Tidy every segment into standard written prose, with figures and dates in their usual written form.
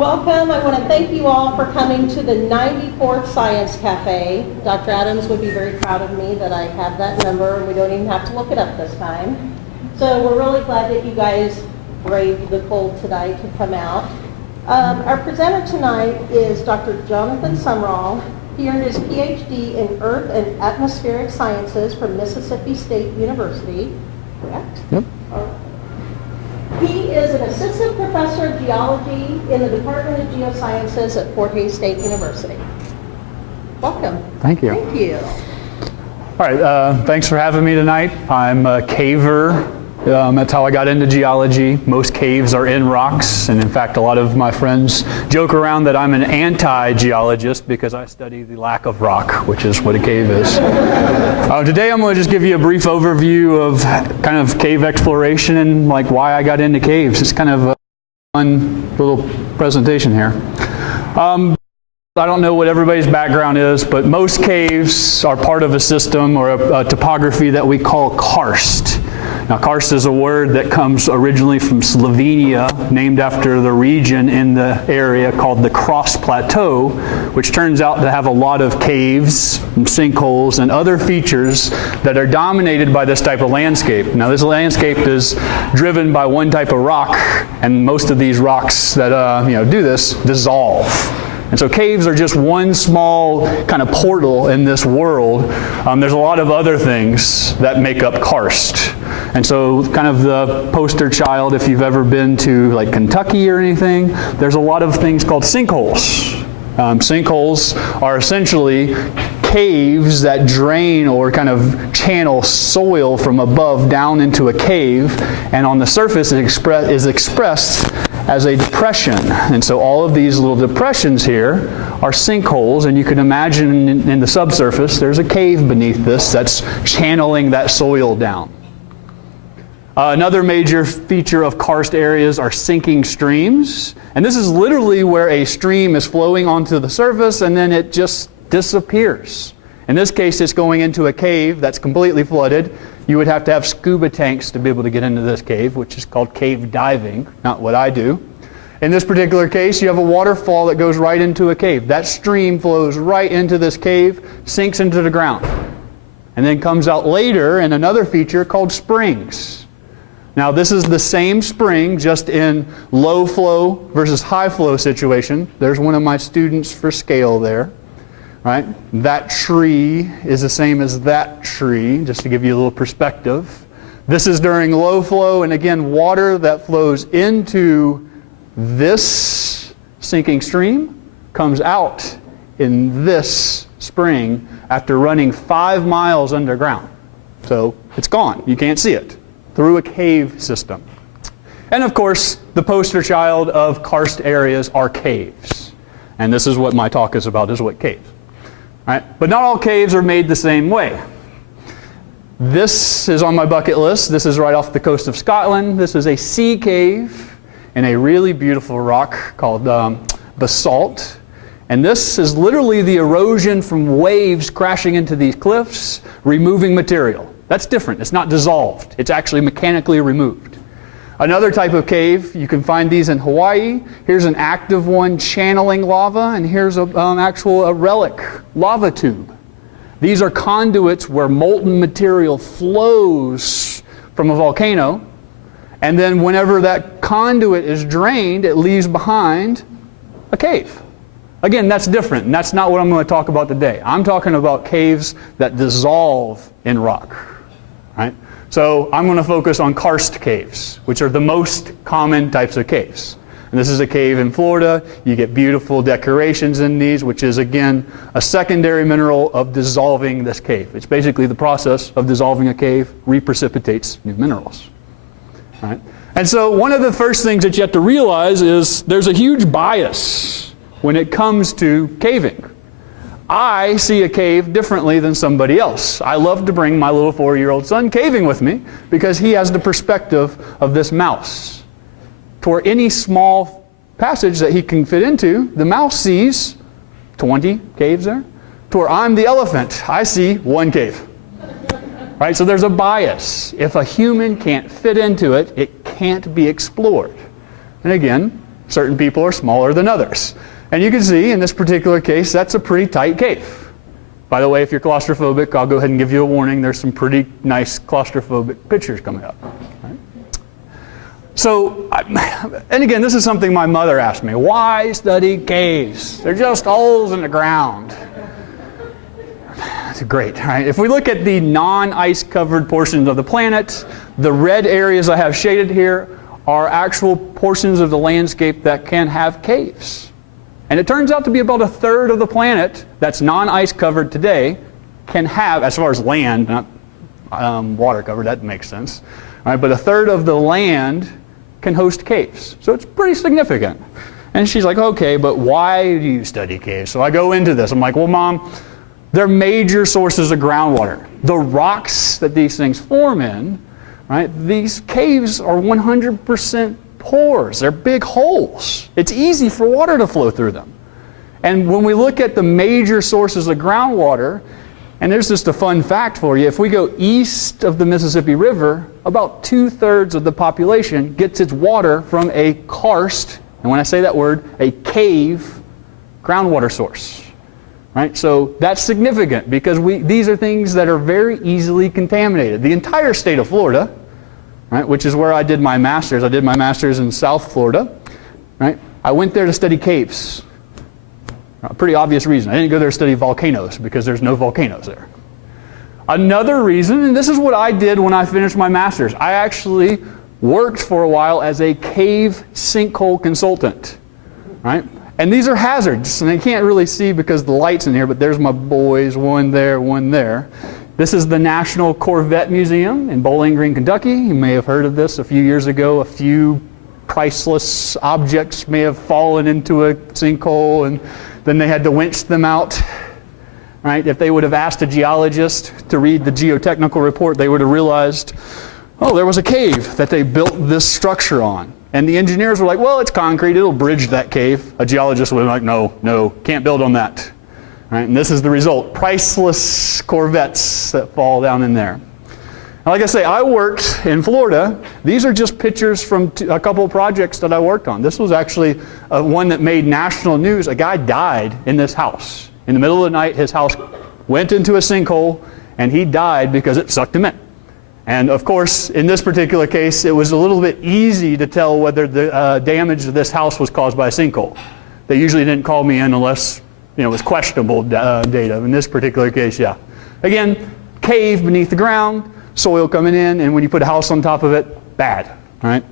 Welcome. I want to thank you all for coming to the 94th Science Cafe. Dr. Adams would be very proud of me that I have that number, and we don't even have to look it up this time. So we're really glad that you guys braved the cold tonight to come out. Our presenter tonight is Dr. Jonathan Sumrall. He earned his PhD in Earth and Atmospheric Sciences from Mississippi State University, correct? Yep. He is an assistant professor of geology in the Department of Geosciences at Fort Hays State University. Welcome. Thank you. Thank you. All right, thanks for having me tonight. I'm a caver. That's how I got into geology. Most caves are in rocks, and in fact a lot of my friends joke around that I'm an anti-geologist because I study the lack of rock, which is what a cave is. Today I'm going to just give you a brief overview of kind of cave exploration and like why I got into caves. It's kind of a fun little presentation here. I don't know what everybody's background is, but most caves are part of a system or a topography that we call karst. Now, karst is a word that comes originally from Slovenia, named after the region in the area called the Cross Plateau, which turns out to have a lot of caves and sinkholes and other features that are dominated by this type of landscape. Now, this landscape is driven by one type of rock, and most of these rocks that do this dissolve. And so caves are just one small kind of portal in this world. There's a lot of other things that make up karst. And so kind of the poster child, if you've ever been to like Kentucky or anything, there's a lot of things called sinkholes. Sinkholes are essentially caves that drain or kind of channel soil from above down into a cave, and on the surface it is expressed as a depression. And so all of these little depressions here are sinkholes, and you can imagine in the subsurface there's a cave beneath this that's channeling that soil down. Another major feature of karst areas are sinking streams, and this is literally where a stream is flowing onto the surface and then it just disappears. In this case, it's going into a cave that's completely flooded. You would have to have scuba tanks to be able to get into this cave, which is called cave diving, not what I do. In this particular case, you have a waterfall that goes right into a cave. That stream flows right into this cave, sinks into the ground, and then comes out later in another feature called springs. Now, this is the same spring, just in low flow versus high flow situation. There's one of my students for scale there. Right? That tree is the same as that tree, just to give you a little perspective. This is during low flow, and again, water that flows into this sinking stream comes out in this spring after running 5 miles underground. So it's gone. You can't see it through a cave system. And of course, the poster child of karst areas are caves. And this is what my talk is about, is what caves. Right? But not all caves are made the same way. This is on my bucket list. This is right off the coast of Scotland. This is a sea cave in a really beautiful rock called basalt. And this is literally the erosion from waves crashing into these cliffs, removing material. That's different. It's not dissolved. It's actually mechanically removed. Another type of cave, you can find these in Hawaii. Here's an active one channeling lava, and here's a relic lava tube. These are conduits where molten material flows from a volcano, and then whenever that conduit is drained, it leaves behind a cave. Again, that's different, and that's not what I'm going to talk about today. I'm talking about caves that dissolve in rock. Right? So I'm going to focus on karst caves, which are the most common types of caves. And this is a cave in Florida. You get beautiful decorations in these, which is, again, a secondary mineral of dissolving this cave. It's basically the process of dissolving a cave reprecipitates new minerals. Right? And so one of the first things that you have to realize is there's a huge bias when it comes to caving. I see a cave differently than somebody else. I love to bring my little 4-year-old son caving with me because he has the perspective of this mouse. For any small passage that he can fit into, the mouse sees 20 caves there. To where I'm the elephant, I see 1 cave. Right? So there's a bias. If a human can't fit into it, it can't be explored. And again, Certain people are smaller than others. And you can see in this particular case, that's a pretty tight cave. By the way, if you're claustrophobic, I'll go ahead and give you a warning. There's some pretty nice claustrophobic pictures coming up. Right? So, and again, this is something my mother asked me. Why study caves? They're just holes in the ground. That's great. Right? If we look at the non-ice covered portions of the planet, the red areas I have shaded here are actual portions of the landscape that can have caves. And it turns out to be about a third of the planet that's non-ice covered today can have, as far as land, not water covered, that makes sense. All right, but a third of the land can host caves. So it's pretty significant. And she's like, okay, but why do you study caves? So I go into this. I'm like, well, Mom, they're major sources of groundwater. The rocks that these things form in, right, these caves are 100% pores. They're big holes. It's easy for water to flow through them. And when we look at the major sources of groundwater, and there's just a fun fact for you, if we go east of the Mississippi River, about 2/3 of the population gets its water from a karst, and when I say that word, a cave groundwater source. Right? So that's significant because these are things that are very easily contaminated. The entire state of Florida, right, which is where I did my master's. I did my master's in South Florida. Right? I went there to study caves. A pretty obvious reason. I didn't go there to study volcanoes because there's no volcanoes there. Another reason, and this is what I did when I finished my master's, I actually worked for a while as a cave sinkhole consultant. Right? And these are hazards, and I can't really see because the light's in here, but there's my boys, one there, one there. This is the National Corvette Museum in Bowling Green, Kentucky. You may have heard of this a few years ago. A few priceless objects may have fallen into a sinkhole, and then they had to winch them out. Right? If they would have asked a geologist to read the geotechnical report, they would have realized, oh, there was a cave that they built this structure on. And the engineers were like, well, it's concrete, it'll bridge that cave. A geologist would have been like, no, can't build on that. Right? And this is the result, priceless Corvettes that fall down in there. Now, like I say, I worked in Florida. These are just pictures from a couple of projects that I worked on. This was actually one that made national news. A guy died in this house. In the middle of the night, his house went into a sinkhole, and he died because it sucked him in. And of course, in this particular case, it was a little bit easy to tell whether the damage to this house was caused by a sinkhole. They usually didn't call me in unless it was questionable data. In this particular case, yeah. Again, cave beneath the ground, soil coming in, and when you put a house on top of it, bad. Right?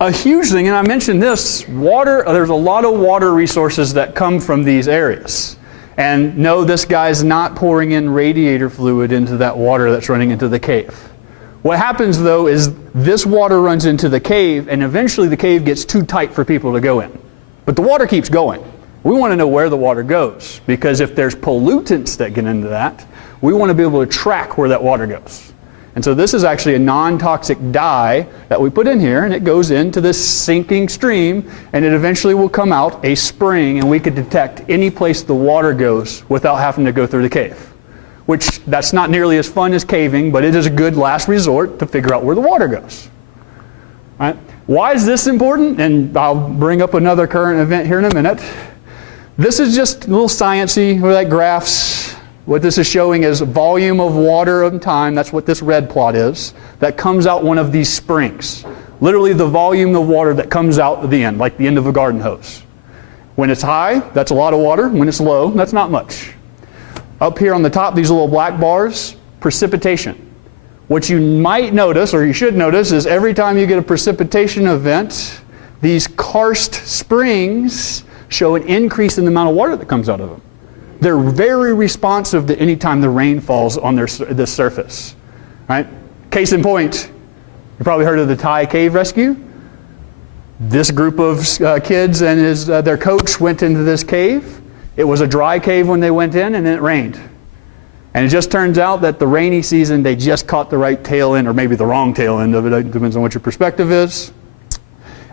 A huge thing, and I mentioned this, water. There's a lot of water resources that come from these areas. And no, this guy's not pouring in radiator fluid into that water that's running into the cave. What happens though is this water runs into the cave, and eventually the cave gets too tight for people to go in. But the water keeps going. We want to know where the water goes, because if there's pollutants that get into that, we want to be able to track where that water goes. And so this is actually a non-toxic dye that we put in here, and it goes into this sinking stream, and it eventually will come out a spring, and we could detect any place the water goes without having to go through the cave. Which, that's not nearly as fun as caving, but it is a good last resort to figure out where the water goes. All right? Why is this important? And I'll bring up another current event here in a minute. This is just a little sciencey, like graphs. What this is showing is volume of water in time. That's what this red plot is. That comes out one of these springs. Literally the volume of water that comes out at the end, like the end of a garden hose. When it's high, that's a lot of water. When it's low, that's not much. Up here on the top, these little black bars, precipitation. What you might notice, or you should notice, is every time you get a precipitation event, these karst springs show an increase in the amount of water that comes out of them. They're very responsive to any time the rain falls on this surface. Right? Case in point, you probably heard of the Thai cave rescue. This group of kids and their coach went into this cave. It was a dry cave when they went in, and then it rained. And it just turns out that the rainy season, they just caught the right tail end, or maybe the wrong tail end of it. It depends on what your perspective is.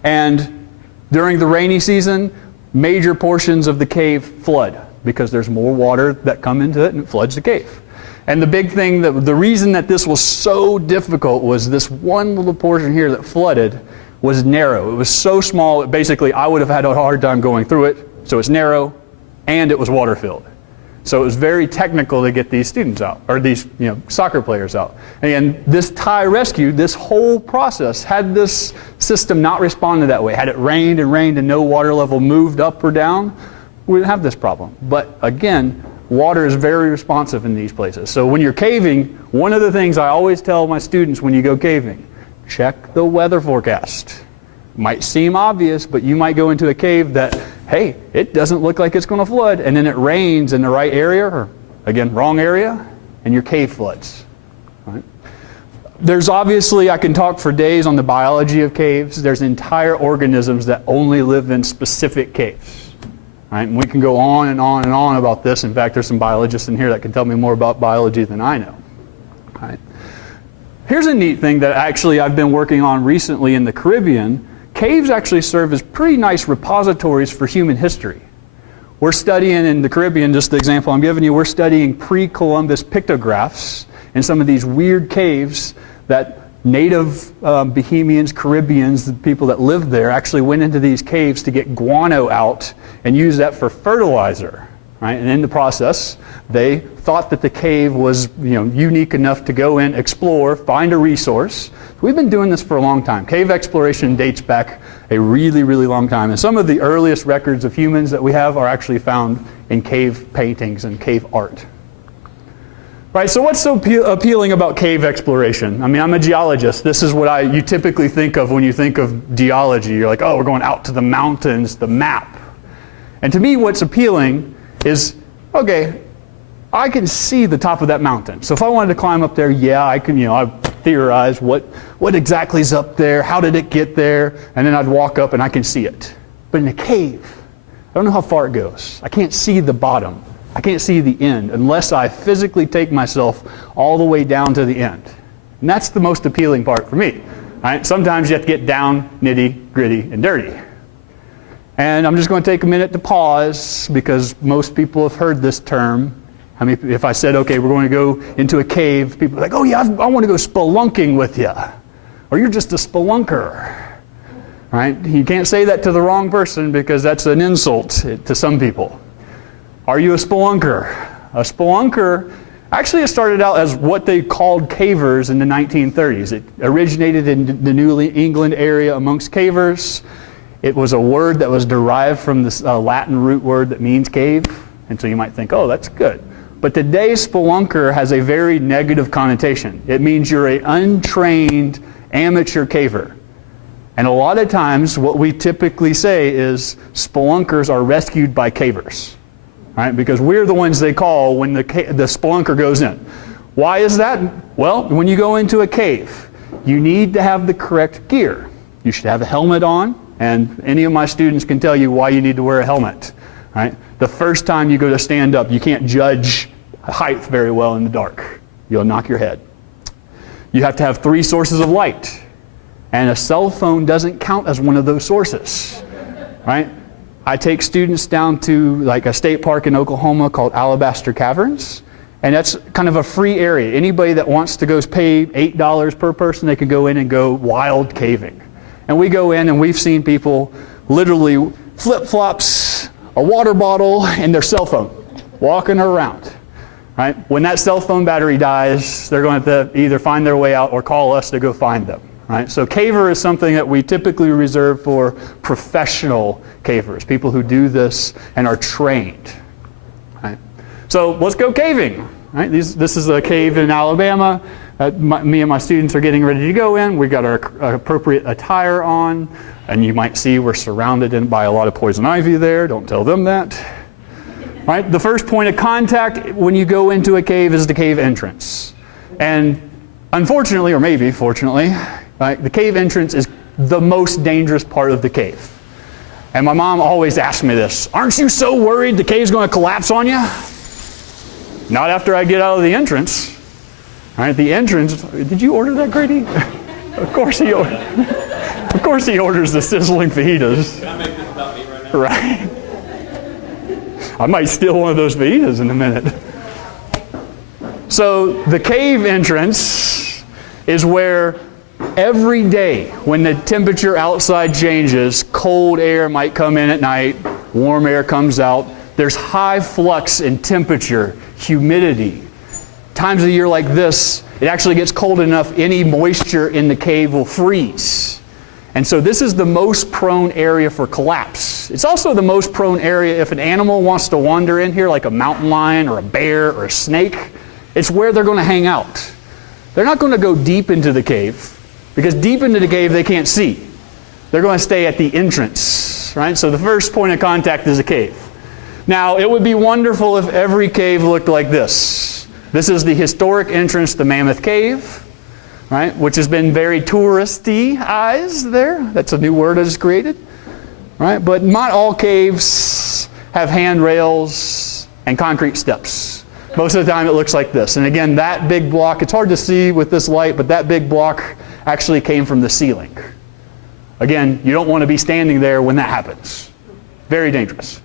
And during the rainy season, major portions of the cave flood, because there's more water that come into it and it floods the cave. And the big thing, the reason that this was so difficult was this one little portion here that flooded was narrow. It was so small, that basically I would have had a hard time going through it. So it's narrow, and it was water filled. So it was very technical to get these students out, or these soccer players out. And this Thai rescue, this whole process, had this system not responded that way, had it rained and no water level moved up or down, we wouldn't have this problem. But again, water is very responsive in these places. So when you're caving, one of the things I always tell my students when you go caving, check the weather forecast. Might seem obvious, but you might go into a cave that, hey, it doesn't look like it's going to flood, and then it rains in the right area, or again, wrong area, and your cave floods. Right? There's obviously, I can talk for days on the biology of caves. There's entire organisms that only live in specific caves. Right? And we can go on and on and on about this. In fact, there's some biologists in here that can tell me more about biology than I know. Right? Here's a neat thing that actually I've been working on recently in the Caribbean. Caves actually serve as pretty nice repositories for human history. We're studying in the Caribbean, just the example I'm giving you, we're studying pre-Columbus pictographs in some of these weird caves that native Bohemians, Caribbeans, the people that lived there, actually went into these caves to get guano out and use that for fertilizer. Right? And in the process, they thought that the cave was unique enough to go in, explore, find a resource. We've been doing this for a long time. Cave exploration dates back a really, really long time. And some of the earliest records of humans that we have are actually found in cave paintings and cave art. Right, so what's so appealing about cave exploration? I mean, I'm a geologist. This is what you typically think of when you think of geology. You're like, oh, we're going out to the mountains, the map. And to me, what's appealing is, okay, I can see the top of that mountain. So if I wanted to climb up there, yeah, I can, I theorize what exactly is up there, how did it get there, and then I'd walk up and I can see it. But in a cave, I don't know how far it goes. I can't see the bottom. I can't see the end unless I physically take myself all the way down to the end. And that's the most appealing part for me. Right? Sometimes you have to get down, nitty, gritty, and dirty. And I'm just going to take a minute to pause because most people have heard this term. I mean, if I said, okay, we're going to go into a cave, people are like, oh yeah, I want to go spelunking with you. Or you're just a spelunker. Right? You can't say that to the wrong person because that's an insult to some people. Are you a spelunker? A spelunker, actually it started out as what they called cavers in the 1930s. It originated in the New England area amongst cavers. It was a word that was derived from this Latin root word that means cave. And so you might think, oh, that's good. But today, spelunker has a very negative connotation. It means you're an untrained amateur caver. And a lot of times, what we typically say is spelunkers are rescued by cavers. Right? Because we're the ones they call when the spelunker goes in. Why is that? Well, when you go into a cave, you need to have the correct gear. You should have a helmet on. And any of my students can tell you why you need to wear a helmet. Right? The first time you go to stand up, you can't judge height very well in the dark. You'll knock your head. You have to have 3 sources of light. And a cell phone doesn't count as one of those sources. Right? I take students down to like a state park in Oklahoma called Alabaster Caverns. And that's kind of a free area. Anybody that wants to go pay $8 per person, they can go in and go wild caving. And we go in and we've seen people literally flip-flops, a water bottle, and their cell phone walking around. Right? When that cell phone battery dies, they're going to have to either find their way out or call us to go find them. Right? So caver is something that we typically reserve for professional cavers, people who do this and are trained. Right? So let's go caving. Right? This is a cave in Alabama. Me and my students are getting ready to go in. We've got our appropriate attire on, and you might see we're surrounded by a lot of poison ivy there. Don't tell them that. Right? The first point of contact when you go into a cave is the cave entrance. And unfortunately, or maybe fortunately, right, the cave entrance is the most dangerous part of the cave. And my mom always asks me this, aren't you so worried the cave's going to collapse on you? Not after I get out of the entrance. Right, the entrance, did you order that, Grady? Of course he orders. Of course he orders the sizzling fajitas. Can I make this about me right now? Right. I might steal one of those fajitas in a minute. So the cave entrance is where Every day when the temperature outside changes, cold air might come in at night, warm air comes out. There's high flux in temperature, humidity. Times of the year like this, it actually gets cold enough, any moisture in the cave will freeze. And so this is the most prone area for collapse. It's also the most prone area if an animal wants to wander in here, like a mountain lion or a bear or a snake. It's where they're going to hang out. They're not going to go deep into the cave, because deep into the cave they can't see. They're going to stay at the entrance, right? So the first point of contact is a cave. Now, it would be wonderful if every cave looked like this. This is the historic entrance to Mammoth Cave, right? Which has been very touristy-ized there. That's a new word I just created, right? But not all caves have handrails and concrete steps. Most of the time it looks like this. And again, that big block, it's hard to see with this light, but that big block actually came from the ceiling. Again, you don't want to be standing there when that happens. Very dangerous.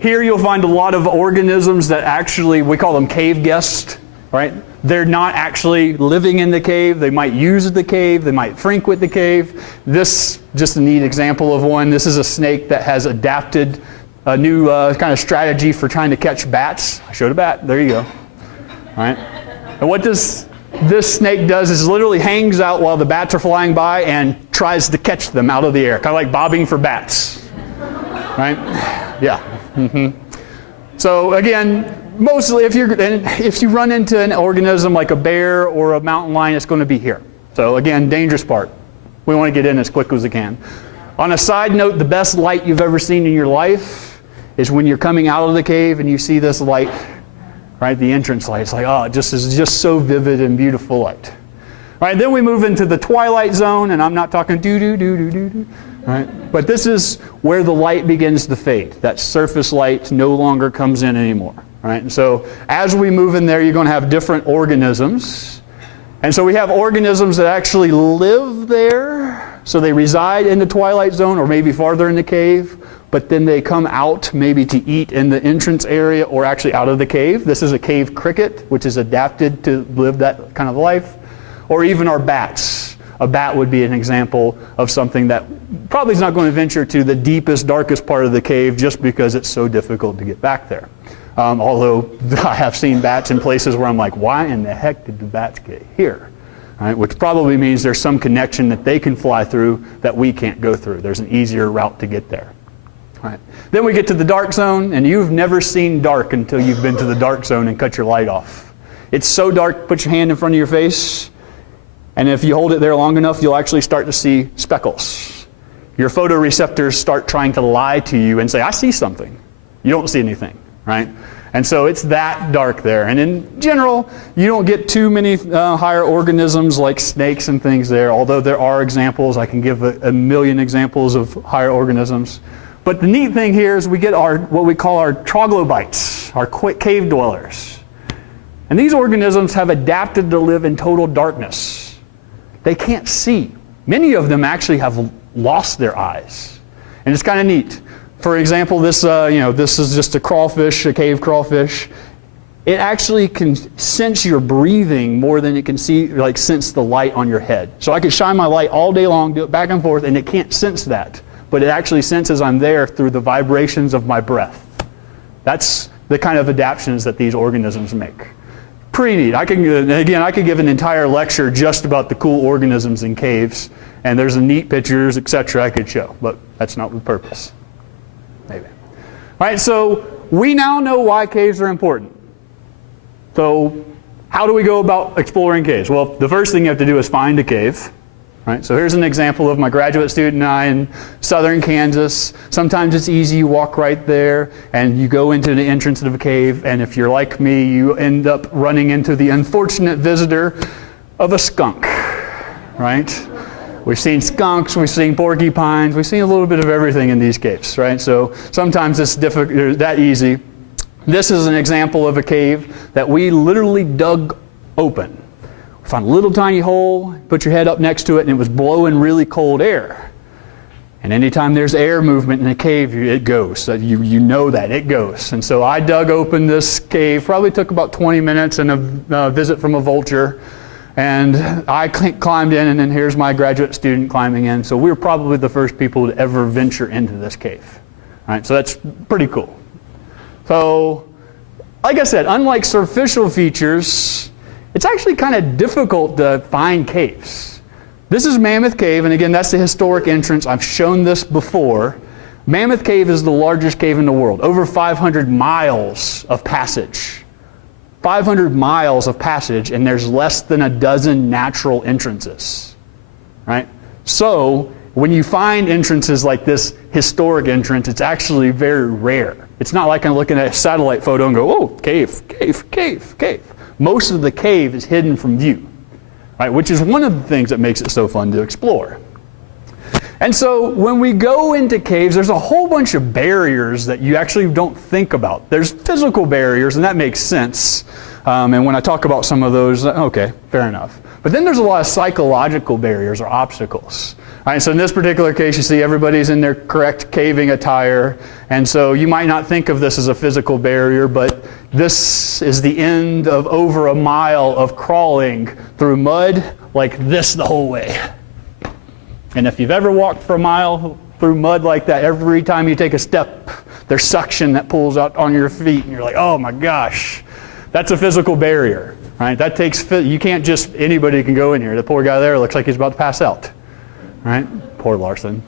Here you'll find a lot of organisms that actually, we call them cave guests, right? They're not actually living in the cave. They might use the cave. They might frequent the cave. This, just a neat example of one. This is a snake that has adapted a new kind of strategy for trying to catch bats. I showed a bat. There you go. All right? And what this snake does is literally hangs out while the bats are flying by and tries to catch them out of the air, kind of like bobbing for bats. Right? Yeah. So again, mostly if you run into an organism like a bear or a mountain lion, it's going to be here. So again, dangerous part. We want to get in as quick as we can. On a side note, the best light you've ever seen in your life is when you're coming out of the cave and you see this light, right? The entrance light. It's like, oh, it's just so vivid and beautiful light. All right, then we move into the twilight zone, and I'm not talking do-do-do-do-do-do. Right? But this is where the light begins to fade. That surface light no longer comes in anymore. Right? And so as we move in there, you're going to have different organisms. And so we have organisms that actually live there. So they reside in the twilight zone or maybe farther in the cave. But then they come out maybe to eat in the entrance area or actually out of the cave. This is a cave cricket, which is adapted to live that kind of life. Or even our bats. A bat would be an example of something that probably is not going to venture to the deepest, darkest part of the cave just because it's so difficult to get back there. Although I have seen bats in places where I'm like, why in the heck did the bats get here? Right? Which probably means there's some connection that they can fly through that we can't go through. There's an easier route to get there. Right. Then we get to the dark zone, and you've never seen dark until you've been to the dark zone and cut your light off. It's so dark, put your hand in front of your face, and if you hold it there long enough, you'll actually start to see speckles. Your photoreceptors start trying to lie to you and say, I see something. You don't see anything, right? And so it's that dark there. And in general, you don't get too many higher organisms like snakes and things there, although there are examples. I can give a million examples of higher organisms. But the neat thing here is we get what we call our troglobites, our cave dwellers. And these organisms have adapted to live in total darkness. They can't see. Many of them actually have lost their eyes. And it's kind of neat. For example, this is just a crawfish, a cave crawfish. It actually can sense your breathing more than it can sense the light on your head. So I could shine my light all day long, do it back and forth, and it can't sense that. But it actually senses I'm there through the vibrations of my breath. That's the kind of adaptations that these organisms make. Pretty neat. I could give an entire lecture just about the cool organisms in caves, and there's neat pictures, etc. I could show, but that's not the purpose. Maybe. All right, so we now know why caves are important. So how do we go about exploring caves? Well, the first thing you have to do is find a cave. Right? So here's an example of my graduate student and I in southern Kansas. Sometimes it's easy, you walk right there and you go into the entrance of a cave, and if you're like me, you end up running into the unfortunate visitor of a skunk, right? We've seen skunks, we've seen porcupines, we've seen a little bit of everything in these caves, right? So sometimes it's that easy. This is an example of a cave that we literally dug open. Found a little tiny hole, put your head up next to it, and it was blowing really cold air. And anytime there's air movement in a cave, it goes. So you know that, it goes. And so I dug open this cave, probably took about 20 minutes and a visit from a vulture. And I climbed in, and then here's my graduate student climbing in. So we were probably the first people to ever venture into this cave. All right, so that's pretty cool. So, like I said, unlike superficial features, it's actually kind of difficult to find caves. This is Mammoth Cave, and again, that's the historic entrance. I've shown this before. Mammoth Cave is the largest cave in the world, over 500 miles of passage. 500 miles of passage, and there's less than a dozen natural entrances, right? So when you find entrances like this historic entrance, it's actually very rare. It's not like I'm looking at a satellite photo and go, oh, cave, cave, cave, cave. Most of the cave is hidden from view, right? Which is one of the things that makes it so fun to explore. And so when we go into caves, there's a whole bunch of barriers that you actually don't think about. There's physical barriers, and that makes sense. And when I talk about some of those, okay, fair enough. But then there's a lot of psychological barriers or obstacles. All right, so in this particular case, you see everybody's in their correct caving attire. And so you might not think of this as a physical barrier, but this is the end of over a mile of crawling through mud like this the whole way. And if you've ever walked for a mile through mud like that, every time you take a step, there's suction that pulls out on your feet, and you're like, oh my gosh, that's a physical barrier, right? That takes, you can't just, anybody can go in here. The poor guy there looks like he's about to pass out, right? Poor Larson.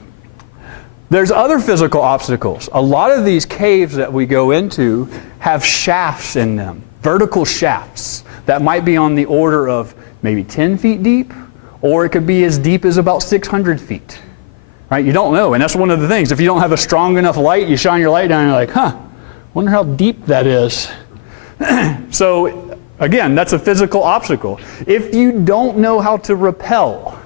There's other physical obstacles. A lot of these caves that we go into have shafts in them, vertical shafts that might be on the order of maybe 10 feet deep, or it could be as deep as about 600 feet. Right? You don't know, and that's one of the things. If you don't have a strong enough light, you shine your light down and you're like, huh, wonder how deep that is. So, again, that's a physical obstacle. If you don't know how to rappel,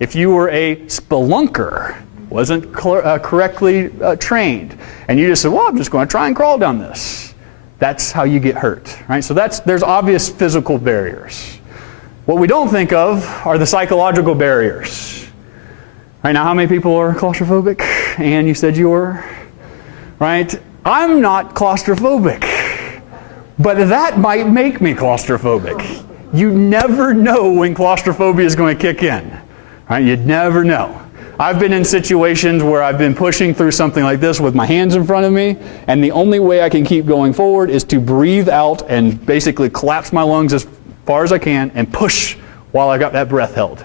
if you were a spelunker, wasn't correctly trained, and you just said, well, I'm just going to try and crawl down this, that's how you get hurt. Right? So there's obvious physical barriers. What we don't think of are the psychological barriers. Right now, how many people are claustrophobic? And you said you were? Right? I'm not claustrophobic, but that might make me claustrophobic. You never know when claustrophobia is going to kick in. Right? You'd never know. I've been in situations where I've been pushing through something like this with my hands in front of me, and the only way I can keep going forward is to breathe out and basically collapse my lungs as far as I can and push while I got that breath held,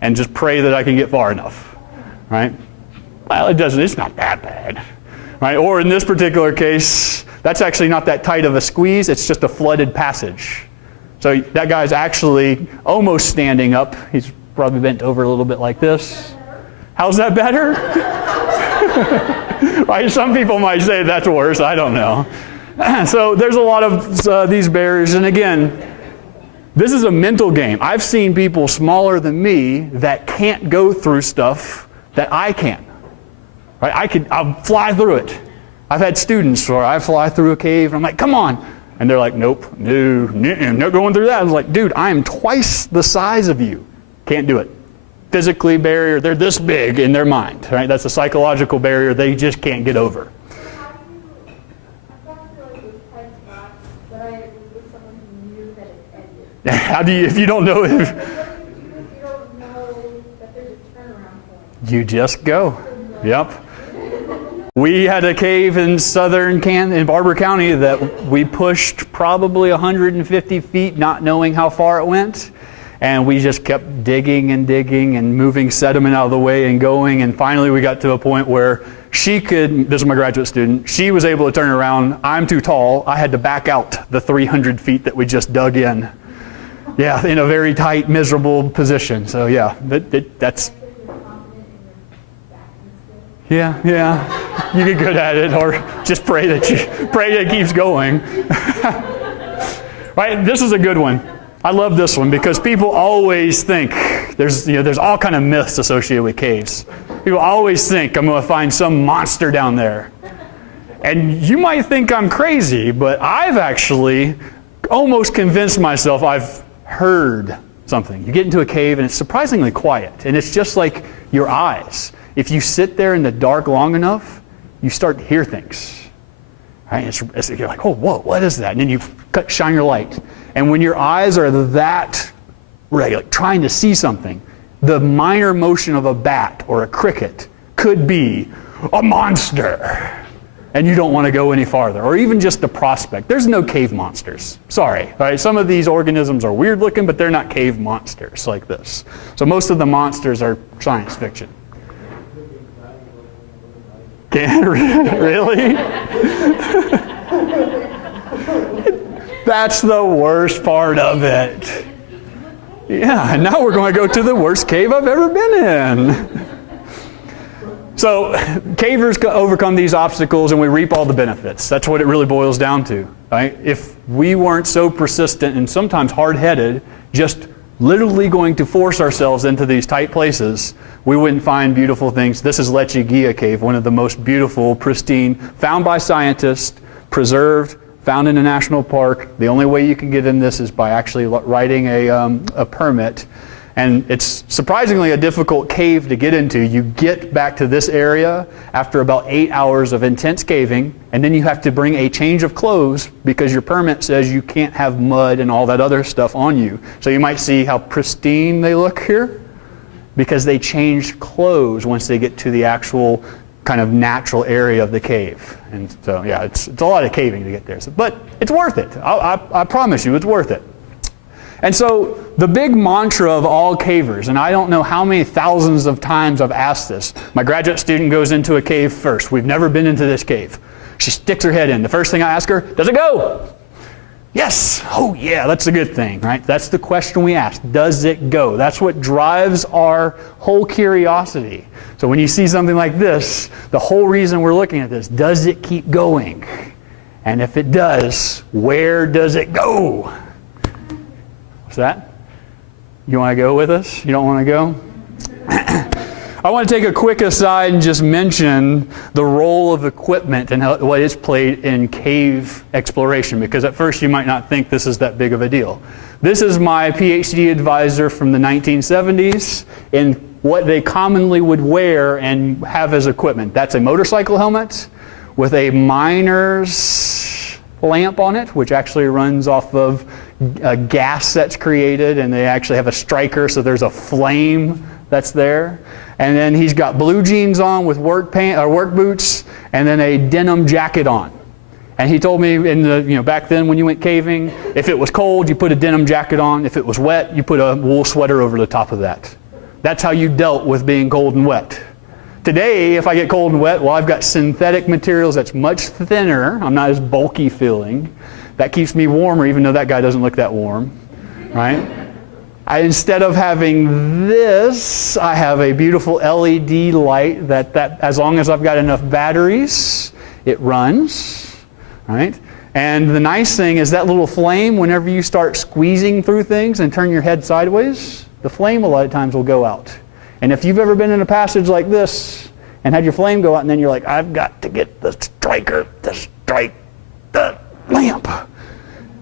and just pray that I can get far enough, right? Well, it's not that bad, right? Or in this particular case, that's actually not that tight of a squeeze, it's just a flooded passage. So that guy's actually almost standing up. He's probably bent over a little bit like this. How's that better? Right? Some people might say that's worse, I don't know. So there's a lot of these barriers, and again, this is a mental game. I've seen people smaller than me that can't go through stuff that I can. Right? I'll fly through it. I've had students where I fly through a cave and I'm like, come on. And they're like, nope, no, not going through that. I was like, dude, I am twice the size of you. Can't do it. Physically barrier, they're this big in their mind. Right? That's a psychological barrier they just can't get over. How do you, if you don't know if you just go. Yep. We had a cave in in Barber County that we pushed probably 150 feet, not knowing how far it went. And we just kept digging and digging and moving sediment out of the way and going. And finally we got to a point where this is my graduate student, she was able to turn around. I'm too tall. I had to back out the 300 feet that we just dug in. Yeah, in a very tight, miserable position. So yeah, that's... Yeah, you get good at it, or just pray that it keeps going. Right, this is a good one. I love this one because people always think, there's all kind of myths associated with caves. People always think I'm going to find some monster down there. And you might think I'm crazy, but I've actually almost convinced myself I've heard something. You get into a cave and it's surprisingly quiet, and it's just like your eyes. If you sit there in the dark long enough, you start to hear things. Right? You're like, oh, whoa, what is that? And then you shine your light. And when your eyes are that like trying to see something. The minor motion of a bat or a cricket could be a monster, and you don't want to go any farther, or even just a prospect. There's no cave monsters. Sorry. All right? Some of these organisms are weird looking, but they're not cave monsters like this. So most of the monsters are science fiction. Really? That's the worst part of it. Yeah, and now we're going to go to the worst cave I've ever been in. So, cavers overcome these obstacles and we reap all the benefits. That's what it really boils down to, right? If we weren't so persistent and sometimes hard-headed, just literally going to force ourselves into these tight places, we wouldn't find beautiful things. This is Lechigia Cave, one of the most beautiful, pristine, found by scientists, preserved, found in a national park. The only way you can get in this is by actually writing a permit. And it's surprisingly a difficult cave to get into. You get back to this area after about 8 hours of intense caving, and then you have to bring a change of clothes because your permit says you can't have mud and all that other stuff on you. So you might see how pristine they look here because they change clothes once they get to the actual kind of natural area of the cave. And so, yeah, it's a lot of caving to get there. But it's worth it. I promise you, it's worth it. And so the big mantra of all cavers, and I don't know how many thousands of times I've asked this. My graduate student goes into a cave first. We've never been into this cave. She sticks her head in. The first thing I ask her, does it go? Yes. Oh yeah, that's a good thing, right? That's the question we ask. Does it go? That's what drives our whole curiosity. So when you see something like this, the whole reason we're looking at this, does it keep going? And if it does, where does it go? What's that? You want to go with us? You don't want to go? I want to take a quick aside and just mention the role of equipment and what it's played in cave exploration, because at first you might not think this is that big of a deal. This is my PhD advisor from the 1970s in what they commonly would wear and have as equipment. That's a motorcycle helmet with a miner's lamp on it, which actually runs off of a gas that's created, and they actually have a striker, so there's a flame that's there. And then he's got blue jeans on with work boots, and then a denim jacket on. And he told me in the back then when you went caving, if it was cold, you put a denim jacket on. If it was wet, you put a wool sweater over the top of that. That's how you dealt with being cold and wet. Today, if I get cold and wet, well, I've got synthetic materials that's much thinner. I'm not as bulky feeling. That keeps me warmer, even though that guy doesn't look that warm, right? Instead of having this, I have a beautiful LED light that as long as I've got enough batteries, it runs, right? And the nice thing is that little flame, whenever you start squeezing through things and turn your head sideways, the flame a lot of times will go out. And if you've ever been in a passage like this and had your flame go out and then you're like, I've got to get the striker to strike the lamp.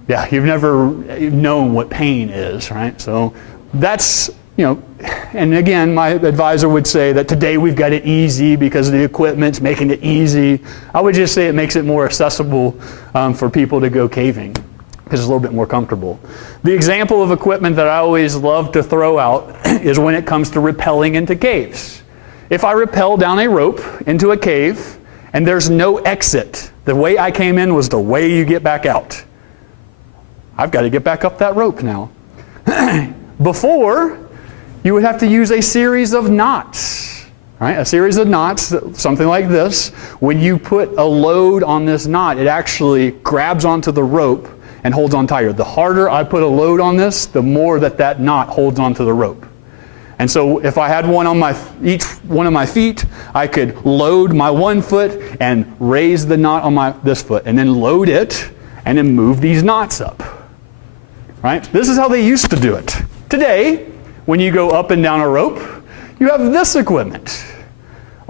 Yeah, you've never known what pain is, right? So that's, and again, my advisor would say that today we've got it easy because the equipment's making it easy. I would just say it makes it more accessible for people to go caving because it's a little bit more comfortable. The example of equipment that I always love to throw out is when it comes to rappelling into caves. If I rappel down a rope into a cave and there's no exit, the way I came in was the way you get back out. I've got to get back up that rope now. Before, you would have to use a series of knots, right? A series of knots, something like this. When you put a load on this knot, it actually grabs onto the rope and holds on tighter. The harder I put a load on this, the more that knot holds onto the rope. And so if I had one on each one of my feet, I could load my one foot and raise the knot on this foot, and then load it, and then move these knots up. Right? This is how they used to do it. Today, when you go up and down a rope, you have this equipment.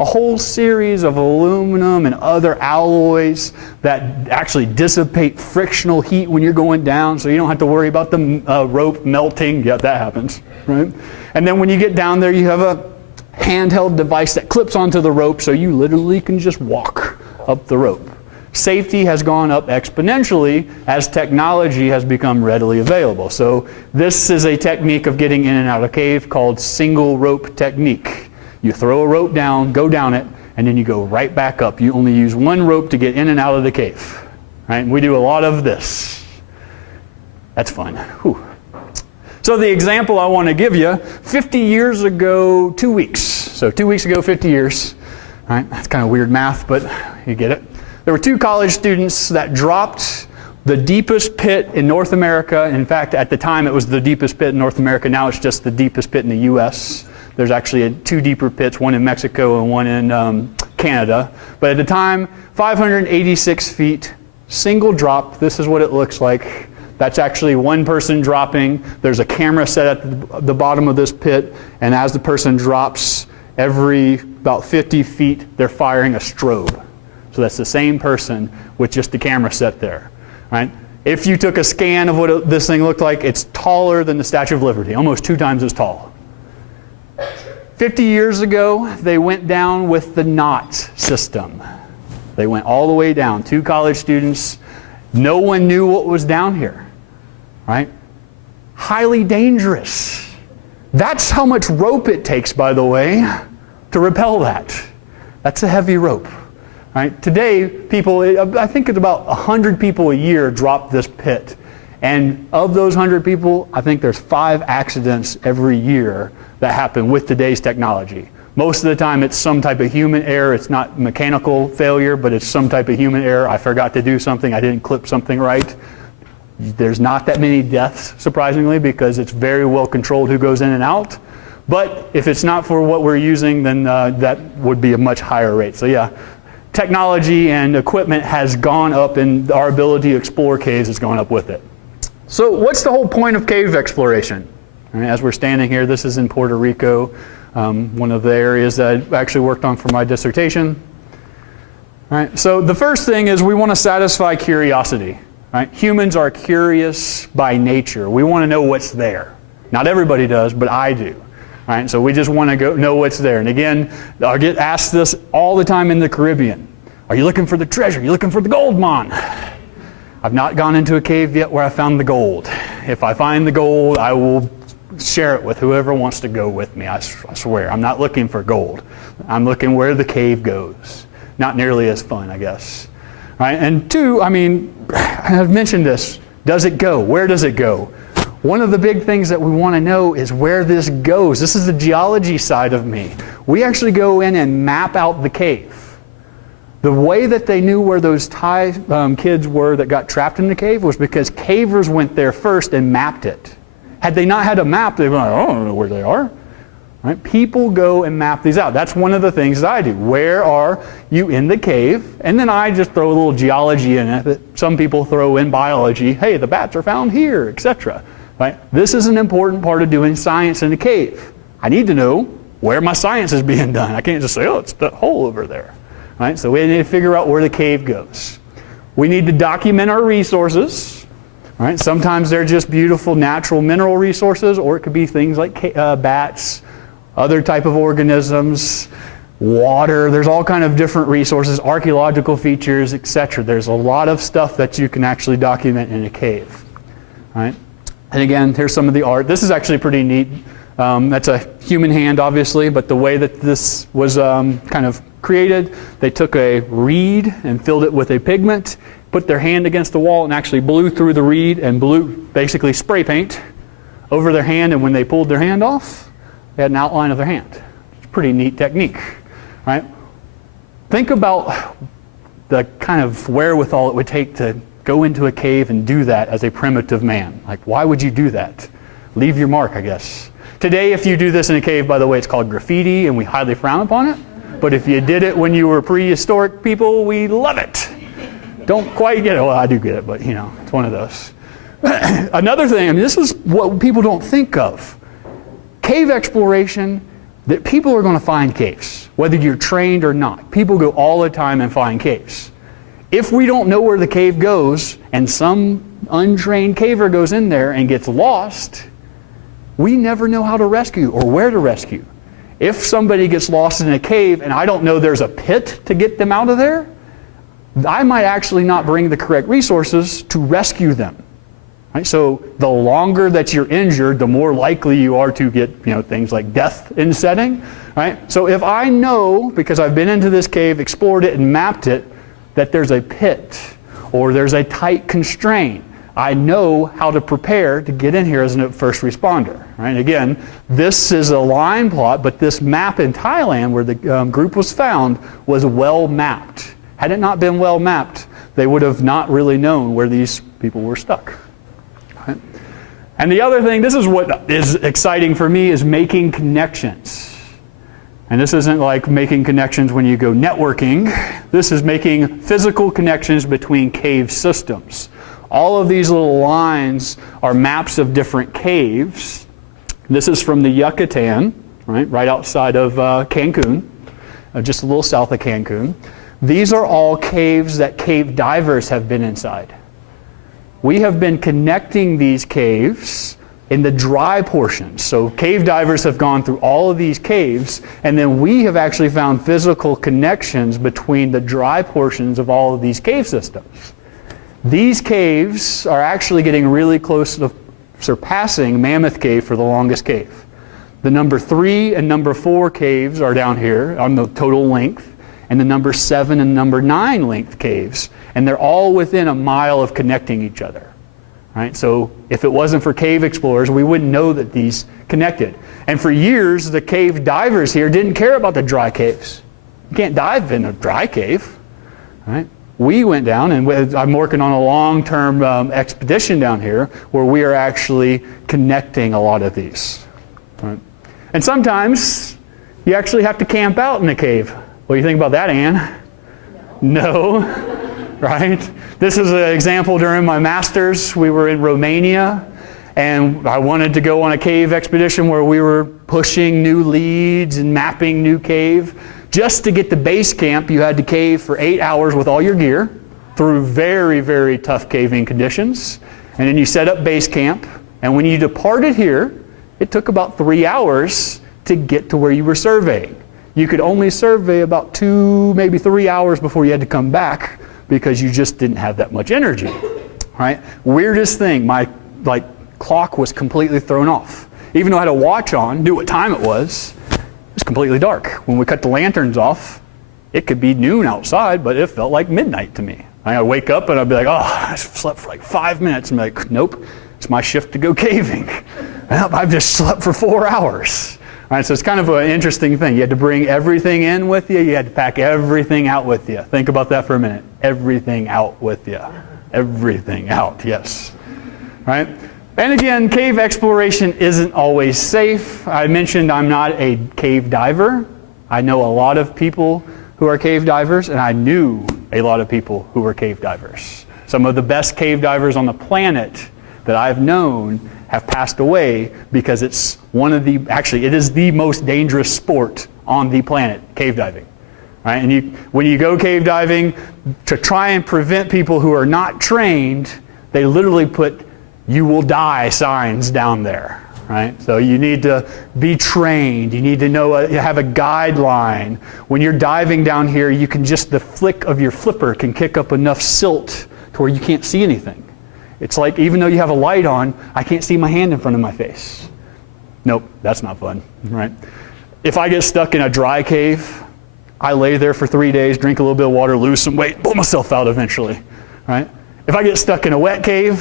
A whole series of aluminum and other alloys that actually dissipate frictional heat when you're going down, so you don't have to worry about the rope melting. Yeah, that happens, right? And then when you get down there, you have a handheld device that clips onto the rope, so you literally can just walk up the rope. Safety has gone up exponentially as technology has become readily available. So this is a technique of getting in and out of a cave called single rope technique. You throw a rope down, go down it, and then you go right back up. You only use one rope to get in and out of the cave. Right? We do a lot of this. That's fun. Whew. So the example I want to give you, 50 years ago, 2 weeks. So 2 weeks ago, 50 years. Right? That's kind of weird math, but you get it. There were 2 college students that dropped the deepest pit in North America. In fact, at the time it was the deepest pit in North America. Now it's just the deepest pit in the U.S. There's actually 2 deeper pits, one in Mexico and one in Canada. But at the time, 586 feet, single drop. This is what it looks like. That's actually one person dropping. There's a camera set at the bottom of this pit, and as the person drops, every about 50 feet, they're firing a strobe. So that's the same person with just the camera set there. Right? If you took a scan of what this thing looked like, it's taller than the Statue of Liberty, almost 2 times as tall. 50 years ago, they went down with the knot system. They went all the way down. 2 college students. No one knew what was down here. Right? Highly dangerous. That's how much rope it takes, by the way, to repel that. That's a heavy rope. Right? Today, people, I think it's about 100 people a year drop this pit. And of those 100 people, I think there's 5 accidents every year that happen with today's technology. Most of the time it's some type of human error. It's not mechanical failure, but it's some type of human error. I forgot to do something. I didn't clip something right. There's not that many deaths, surprisingly, because it's very well controlled who goes in and out. But if it's not for what we're using, then that would be a much higher rate. So yeah, technology and equipment has gone up, and our ability to explore caves has gone up with it. So what's the whole point of cave exploration? I mean, as we're standing here, this is in Puerto Rico, one of the areas that I actually worked on for my dissertation. All right, so the first thing is we want to satisfy curiosity. Right? Humans are curious by nature. We want to know what's there. Not everybody does, but I do. Right? So we just want to know what's there. And again, I get asked this all the time in the Caribbean. Are you looking for the treasure? Are you looking for the gold mine? I've not gone into a cave yet where I found the gold. If I find the gold, I will share it with whoever wants to go with me. I swear. I'm not looking for gold. I'm looking where the cave goes. Not nearly as fun, I guess. Right? And 2, I mean, I've mentioned this. Does it go? Where does it go? One of the big things that we want to know is where this goes. This is the geology side of me. We actually go in and map out the cave. The way that they knew where those Thai kids were that got trapped in the cave was because cavers went there first and mapped it. Had they not had a map, they'd be like, I don't know where they are. Right? People go and map these out. That's one of the things that I do. Where are you in the cave? And then I just throw a little geology in it that some people throw in biology. Hey, the bats are found here, etc. Right? This is an important part of doing science in the cave. I need to know where my science is being done. I can't just say, oh, it's that hole over there. Right? So we need to figure out where the cave goes. We need to document our resources. Right? Sometimes they're just beautiful natural mineral resources, or it could be things like bats, other type of organisms, water. There's all kind of different resources, archaeological features, etc. There's a lot of stuff that you can actually document in a cave. Right? And again, here's some of the art. This is actually pretty neat. That's a human hand, obviously, but the way that this was kind of created, they took a reed and filled it with a pigment, put their hand against the wall and actually blew through the reed and blew basically spray paint over their hand, and when they pulled their hand off, they had an outline of their hand. It's a pretty neat technique, right? Think about the kind of wherewithal it would take to go into a cave and do that as a primitive man. Like, why would you do that? Leave your mark, I guess. Today, if you do this in a cave, by the way, it's called graffiti, and we highly frown upon it. But if you did it when you were prehistoric people, we love it. Don't quite get it. Well, I do get it, but you know, it's one of those. Another thing, I mean, this is what people don't think of. Cave exploration, that people are going to find caves, whether you're trained or not. People go all the time and find caves. If we don't know where the cave goes, and some untrained caver goes in there and gets lost, we never know how to rescue or where to rescue. If somebody gets lost in a cave and I don't know there's a pit to get them out of there, I might actually not bring the correct resources to rescue them. Right? So the longer that you're injured, the more likely you are to get things like death in setting. Right? So if I know, because I've been into this cave, explored it, and mapped it, that there's a pit or there's a tight constraint, I know how to prepare to get in here as a first responder. Right? Again, this is a line plot, but this map in Thailand where the group was found was well mapped. Had it not been well mapped, they would have not really known where these people were stuck. Right? And the other thing, this is what is exciting for me, is making connections. And this isn't like making connections when you go networking. This is making physical connections between cave systems. All of these little lines are maps of different caves. This is from the Yucatan, right outside of Cancun, just a little south of Cancun. These are all caves that cave divers have been inside. We have been connecting these caves in the dry portions. So cave divers have gone through all of these caves, and then we have actually found physical connections between the dry portions of all of these cave systems. These caves are actually getting really close to surpassing Mammoth Cave for the longest cave. The number 3 and number 4 caves are down here on the total length, and the number 7 and number 9 length caves, and they're all within a mile of connecting each other. Right? So if it wasn't for cave explorers, we wouldn't know that these connected. And for years, the cave divers here didn't care about the dry caves. You can't dive in a dry cave. Right? We went down, and I'm working on a long-term expedition down here where we are actually connecting a lot of these. Right? And sometimes you actually have to camp out in a cave. What do you think about that, Ann? No. Right? This is an example during my master's. We were in Romania, and I wanted to go on a cave expedition where we were pushing new leads and mapping new cave. Just to get to base camp, you had to cave for 8 hours with all your gear through very, very tough caving conditions. And then you set up base camp, and when you departed here, it took about 3 hours to get to where you were surveying. You could only survey about 2, maybe 3 hours before you had to come back, because you just didn't have that much energy. Right? Weirdest thing, my clock was completely thrown off. Even though I had a watch on, knew what time it was completely dark. When we cut the lanterns off, it could be noon outside, but it felt like midnight to me. I'd wake up and I'd be like, oh, I slept for like 5 minutes. I'm like, nope, it's my shift to go caving. I've just slept for 4 hours. All right, so it's kind of an interesting thing. You had to bring everything in with you. You had to pack everything out with you. Think about that for a minute. Everything out with you. Everything out, yes. Right? And again, cave exploration isn't always safe. I mentioned I'm not a cave diver. I know a lot of people who are cave divers, and I knew a lot of people who were cave divers. Some of the best cave divers on the planet that I've known have passed away because it's it is the most dangerous sport on the planet, cave diving. Right? And when you go cave diving, to try and prevent people who are not trained, they literally put "you will die" signs down there. Right? So you need to be trained. You need to know, have a guideline. When you're diving down here, you can the flick of your flipper can kick up enough silt to where you can't see anything. It's like, even though you have a light on, I can't see my hand in front of my face. Nope, that's not fun, right? If I get stuck in a dry cave, I lay there for 3 days, drink a little bit of water, lose some weight, pull myself out eventually, right? If I get stuck in a wet cave,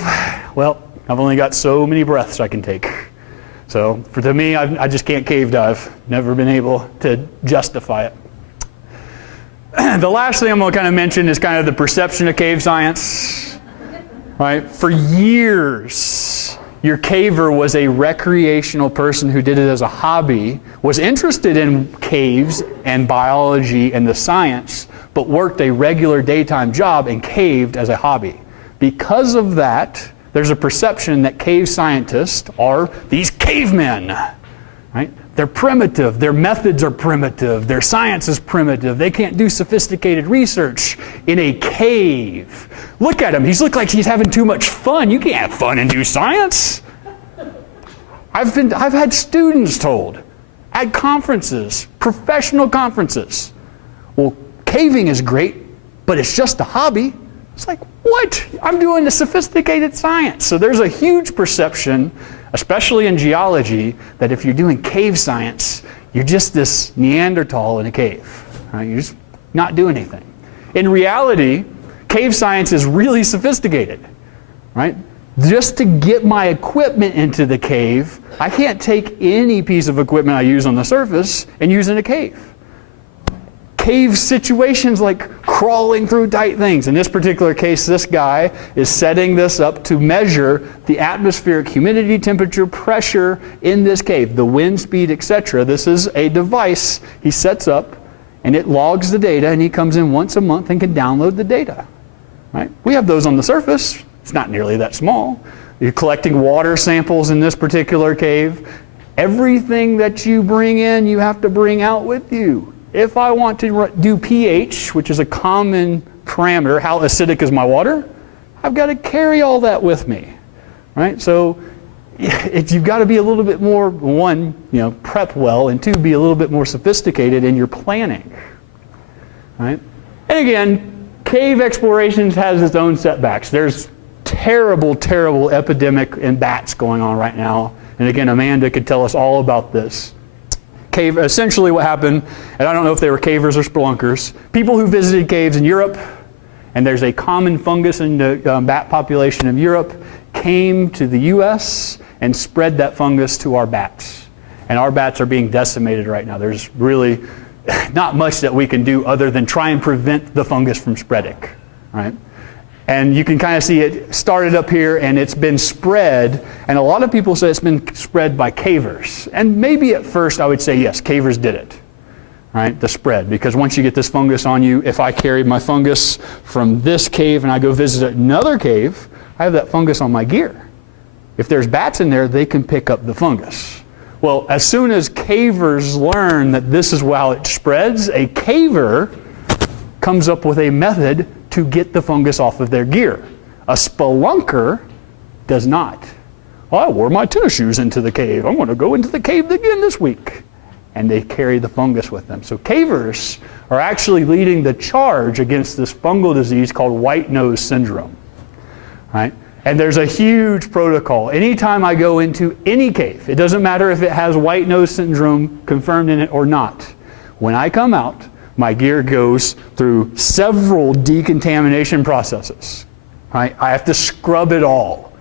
well, I've only got so many breaths I can take. So to me, I just can't cave dive. Never been able to justify it. The last thing I'm going to kind of mention is kind of the perception of cave science. Right? For years, your caver was a recreational person who did it as a hobby, was interested in caves and biology and the science, but worked a regular daytime job and caved as a hobby. Because of that, there's a perception that cave scientists are these cavemen. Right? They're primitive, their methods are primitive, their science is primitive, they can't do sophisticated research in a cave. Look at him, he's looked like he's having too much fun. You can't have fun and do science. I've had students told at conferences, professional conferences, well, caving is great but it's just a hobby. It's like, what? I'm doing the sophisticated science. So there's a huge perception, especially in geology, that if you're doing cave science, you're just this Neanderthal in a cave. Right? You're just not doing anything. In reality, cave science is really sophisticated. Right? Just to get my equipment into the cave, I can't take any piece of equipment I use on the surface and use in a cave. Cave situations like crawling through tight things. In this particular case, this guy is setting this up to measure the atmospheric humidity, temperature, pressure in this cave, the wind speed, etc. This is a device he sets up, and it logs the data, and he comes in once a month and can download the data. Right? We have those on the surface. It's not nearly that small. You're collecting water samples in this particular cave. Everything that you bring in, you have to bring out with you. If I want to do pH, which is a common parameter, how acidic is my water, I've got to carry all that with me, right? So you've got to be a little bit more, one, prep well, and two, be a little bit more sophisticated in your planning, right? And again, cave explorations has its own setbacks. There's terrible, terrible epidemic in bats going on right now. And again, Amanda could tell us all about this. Cave, essentially what happened, and I don't know if they were cavers or spelunkers, people who visited caves in Europe, and there's a common fungus in the bat population of Europe, came to the US and spread that fungus to our bats. And our bats are being decimated right now. There's really not much that we can do other than try and prevent the fungus from spreading, right? And you can kind of see it started up here and it's been spread, and a lot of people say it's been spread by cavers. And maybe at first I would say yes, cavers did it, right? The spread, because once you get this fungus on you, if I carried my fungus from this cave and I go visit another cave, I have that fungus on my gear. If there's bats in there, they can pick up the fungus. Well, as soon as cavers learn that this is how it spreads, a caver comes up with a method to get the fungus off of their gear. A spelunker does not. Well, I wore my tennis shoes into the cave. I'm going to go into the cave again this week. And they carry the fungus with them. So cavers are actually leading the charge against this fungal disease called white nose syndrome. Right? And there's a huge protocol. Anytime I go into any cave, it doesn't matter if it has white nose syndrome confirmed in it or not. When I come out, my gear goes through several decontamination processes. Right? I have to scrub it all.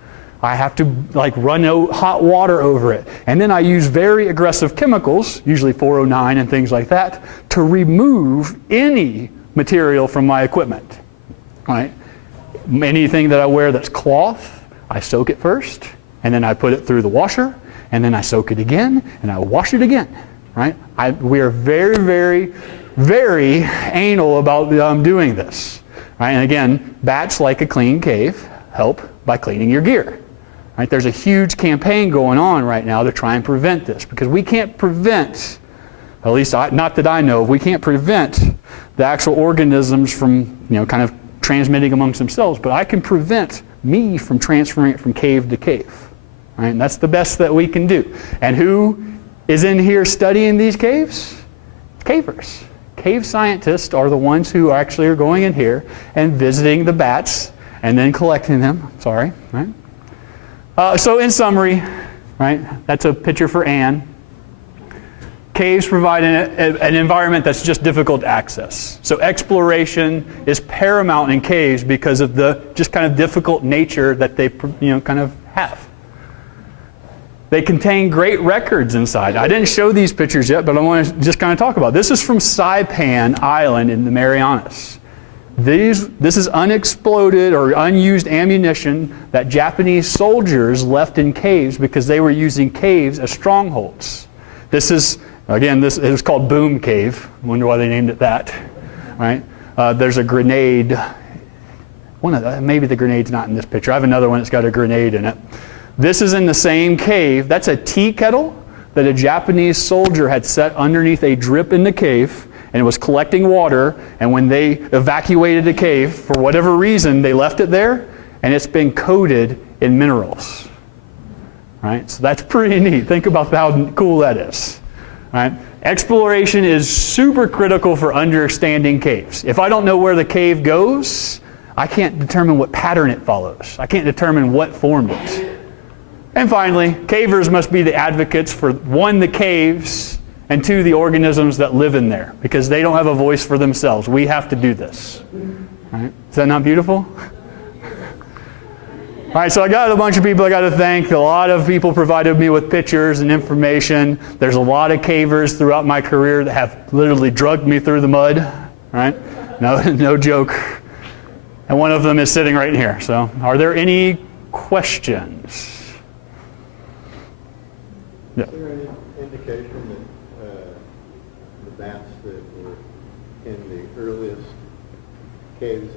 I have to run hot water over it. And then I use very aggressive chemicals, usually 409 and things like that, to remove any material from my equipment. Right? Anything that I wear that's cloth, I soak it first, and then I put it through the washer, and then I soak it again, and I wash it again. Right? We are very, very, very anal about doing this. Right? And again, bats like a clean cave. Help by cleaning your gear. Right? There's a huge campaign going on right now to try and prevent this, because we can't prevent, at least not that I know of, we can't prevent the actual organisms from kind of transmitting amongst themselves, but I can prevent me from transferring it from cave to cave. Right? And that's the best that we can do. And who is in here studying these caves? Cavers. Cave scientists are the ones who actually are going in here and visiting the bats and then collecting them. Sorry, right? So in summary, right, that's a picture for Anne. Caves provide an environment that's just difficult to access. So exploration is paramount in caves because of the just kind of difficult nature that they kind of have. They contain great records inside. I didn't show these pictures yet, but I want to just kind of talk about it. This is from Saipan Island in the Marianas. This is unexploded or unused ammunition that Japanese soldiers left in caves because they were using caves as strongholds. This is, again, it was called Boom Cave. I wonder why they named it that. Right? There's a grenade. Maybe the grenade's not in this picture. I have another one that's got a grenade in it. This is in the same cave. That's a tea kettle that a Japanese soldier had set underneath a drip in the cave, and it was collecting water, and when they evacuated the cave, for whatever reason, they left it there, and it's been coated in minerals. Right? So that's pretty neat. Think about how cool that is. Right? Exploration is super critical for understanding caves. If I don't know where the cave goes, I can't determine what pattern it follows. I can't determine what formed it. And finally, cavers must be the advocates for, one, the caves, and two, the organisms that live in there, because they don't have a voice for themselves. We have to do this. All right? Is that not beautiful? All right, so I got a bunch of people I got to thank. A lot of people provided me with pictures and information. There's a lot of cavers throughout my career that have literally drugged me through the mud. All right? No joke. And one of them is sitting right here. So are there any questions? Yeah. Is there any indication that the bats that were in the earliest caves